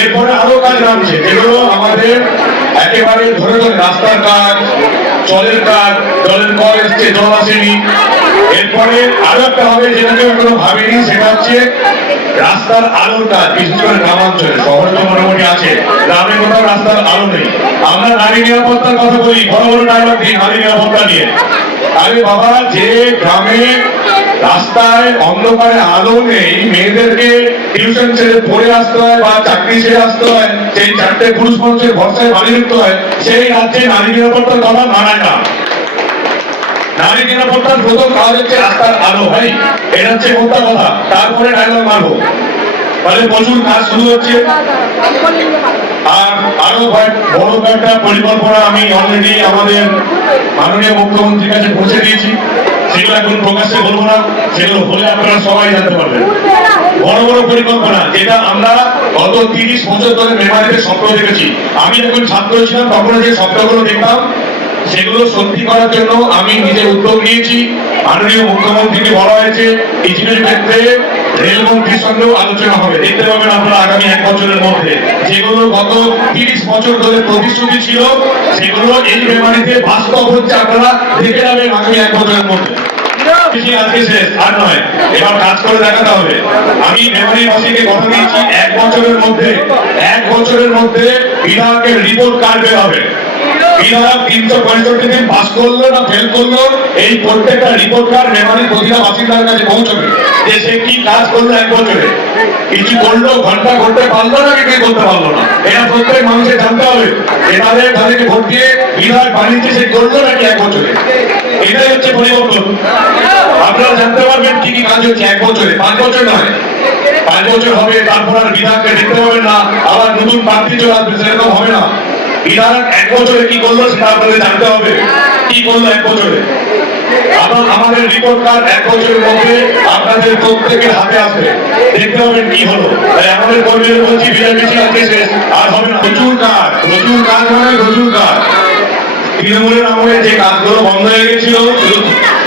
এরপরে আরো কাজ নামছে, যেগুলো আমাদের একেবারে ধরে ধরে রাস্তার কাজ, জলের কাজ, জলের কল এসছে, জল আসেনি। এরপরে আরো একটা হবে, যেটাকে এখনো ভাবিনি, সেটা হচ্ছে রাস্তার আলোর কাজ, বিশেষ করে গ্রামাঞ্চলে। শহরে তো মোটামুটি আছে, গ্রামে কোথাও রাস্তার আলো নেই। আমরা নারী নিরাপত্তার কথা বলি, বড় বড় ডায়লগ দিই নারী নিরাপত্তা নিয়ে। আরে বাবা, যে গ্রামে রাস্তায় অন্ধকারে আলো নেই, মেয়েদেরকে টিউশন ছেড়ে পড়ে আসতে হয় বা চাকরি ছেড়ে আসতে হয়, সেই চারটে পুরুষ মানুষের ভরসায় বাড়ি উঠতে হয়, সেই রাজ্যে নারী নিরাপত্তার কথা মানায় না। নারী নিরাপত্তার প্রথম কাজ হচ্ছে রাস্তার আলো। ভাই, এটা হচ্ছে মোটা কথা, তারপরে ডায়লগ মারবো। ফলে প্রচুর কাজ শুরু হচ্ছে। আর আরো বড় একটা পরিকল্পনা আমি অলরেডি আমাদের মাননীয় মুখ্যমন্ত্রীর কাছে পৌঁছে দিয়েছি। সেগুলো এখন প্রকাশ্যে বলবো না, সেগুলো হলে আপনারা সবাই জানতে পারবেন। বড় বড় পরিকল্পনা, যেটা আমরা গত 30 বছর ধরে মেমারিতে স্বপ্ন দেখেছি। আমি যখন ছাত্র ছিলাম তখন যে স্বপ্নগুলো দেখতাম, সেগুলো সত্যি করার জন্য আমি নিজে উদ্যোগ নিয়েছি। মাননীয় মুখ্যমন্ত্রীকে বলা হয়েছে কিছু ক্ষেত্রে রেলমন্ত্রীর সঙ্গেও আলোচনা হবে। দেখতে পাবেন আপনারা আগামী 1 বছরের মধ্যে যেগুলো গত 30 বছর ধরে প্রতিশ্রুতি ছিল, সেগুলো এই মেমারিতে বাস্তব হচ্ছে। আপনারা দেখে যাবেন আগামী 1 বছরের মধ্যে। আজকে শেষ, আর নয়, এবার কাজ করে দেখাতে হবে। আমি মেমারিবাসীকে কথা দিয়েছি, 1 বছরের মধ্যে বিধায়কের রিপোর্ট কার্ড বের হবে। বিধায়ক 365 দিন পাস করলো না ফেল করলো, এই প্রত্যেকটা রিপোর্ট কার্ড মেমারির প্রতিটা বাসিন্দার কাছে পৌঁছবে, যে সে কি কাজ করলো 1 বছরে। কিছু করলো, ঘন্টা করতে পারলো না, কিছু করতে পারলো না, এটা প্রত্যেক মানুষের জানতে হবে। তাদেরকে ভোট দিয়ে বিধায়ক বানিয়েছে, সে করলো নাকি 1 বছরে। এটাই হচ্ছে পরিবর্তন। আপনারা জানতে পারবেন কি কি কাজ হচ্ছে 1 বছরে, 5 বছর নয়। 5 বছর হবে, তারপর আর বিধায়ককে দেখতে পাবেন না, আবার নতুন প্রার্থী চলে আসবে, সেরকম হবে না। বিধায়ক 1 বছরে কি করলো সেটা আপনাদের জানতে হবে, কি করলো 1 বছরে। আমাদের রিপোর্ট কার্ড 1 বছরের মধ্যে আপনাদের প্রত্যেকের হাতে আসবে, দেখতে পাবেন কি হলো। তাই আমাদের কর্মীদের বলছি, বিজেপি আজকে শেষ, আর হবে না। প্রচুর কাজ মানে প্রচুর কাজ। তৃণমূলের আমলে যে কাজগুলো বন্ধ হয়ে গেছিল,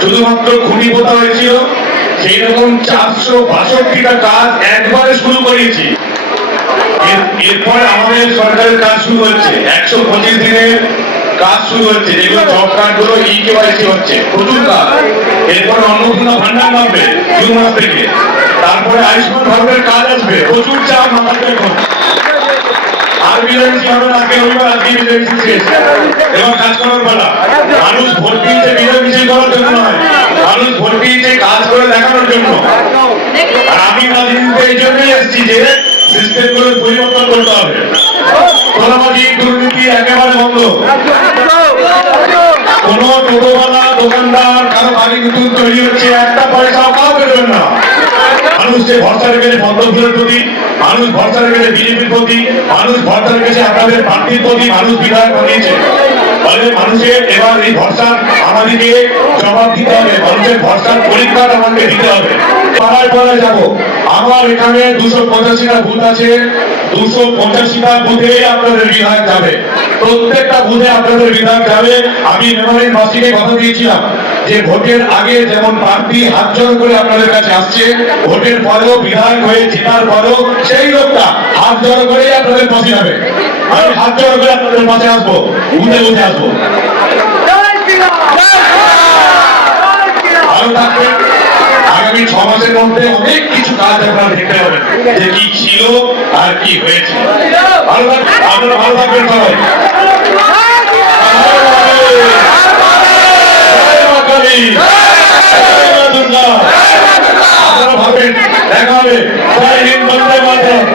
শুধুমাত্র খুঁটি পোতা হয়েছিল, সেই রকম 462টা কাজ একবারে শুরু করেছি। এরপরে আমাদের সরকারের কাজ শুরু হচ্ছে, 125 দিনের কাজ শুরু হচ্ছে, যেগুলো জব কার্ড গুলো ই-কেওয়াইসি হচ্ছে, প্রচুর কাজ। এরপরে অন্নপূর্ণা ভান্ডার নামবে জুন মাস থেকে, তারপরে আয়ুষ্মান ভারতের কাজ আসবে, প্রচুর চাপ আমাদের এখন। আর বিজেপি হবে না, আজকে রবিবার, আজকে বিজেপি শেষ, এবং কাজ করার বেলা। মানুষ ভোট দিয়েছে বিজেপি করার জন্য নয়, মানুষ ভোট দিয়েছে কাজ করে দেখানোর জন্য। আর আমি রাজনীতিতে এই জন্যই এসেছি যে সিস্টেমগুলো পরিবর্তন করতে হবে। তোলাবাজি, দুর্নীতি একেবারে বন্ধ। কোন টোটোওয়ালা, দোকানদার, কারো বাড়ি নতুন তৈরি হচ্ছে, একটা পয়সাও কাউ বেরোবেন না। মানুষ যে ভরসা রেখেছে পদ্মফুলের প্রতি, মানুষ ভরসা রেখেছে বিজেপির প্রতি, মানুষ ভরসা রেখেছে আপনাদের প্রার্থীর প্রতি, মানুষ বিধায়ক বানিয়েছে। ফলে মানুষের এবার এই ভরসা আমাদেরকে জবাব দিতে হবে, মানুষের ভরসার পরীক্ষাটা আমাকে দিতে হবে। পাড়ায় পাড়ায় যাবো। আমার এখানে 285টা বুথ আছে, 285টা বুথে আপনাদের বিধায়ক যাবে, প্রত্যেকটা বুথে আপনাদের বিধায়ক যাবে। আমি মেমারির বাসীকে কথা দিয়েছিলাম যে ভোটের আগে যেমন প্রার্থী হাত জড়ো করে আপনাদের কাছে আসছে, ভোটের পরেও বিধায়ক হয়ে জেতার পরেও সেই লোকটা হাত জড়ো করে আপনাদের পাশে যাবে। আমি হাত জড়ো করে আপনাদের পাশে আসবো, বুথে বুথে আসবো। ভালো থাকবেন। আগামী 6 মাসের মধ্যে অনেক কিছু কাজ আপনারা দেখতে পাবেন, যে কি ছিল আর কি হয়েছে। আপনারা ভালো থাকবেন সবাই। আপনারা ভাবেন দেখা হবে। জয় হিন্দ, বন্দে মাতরম।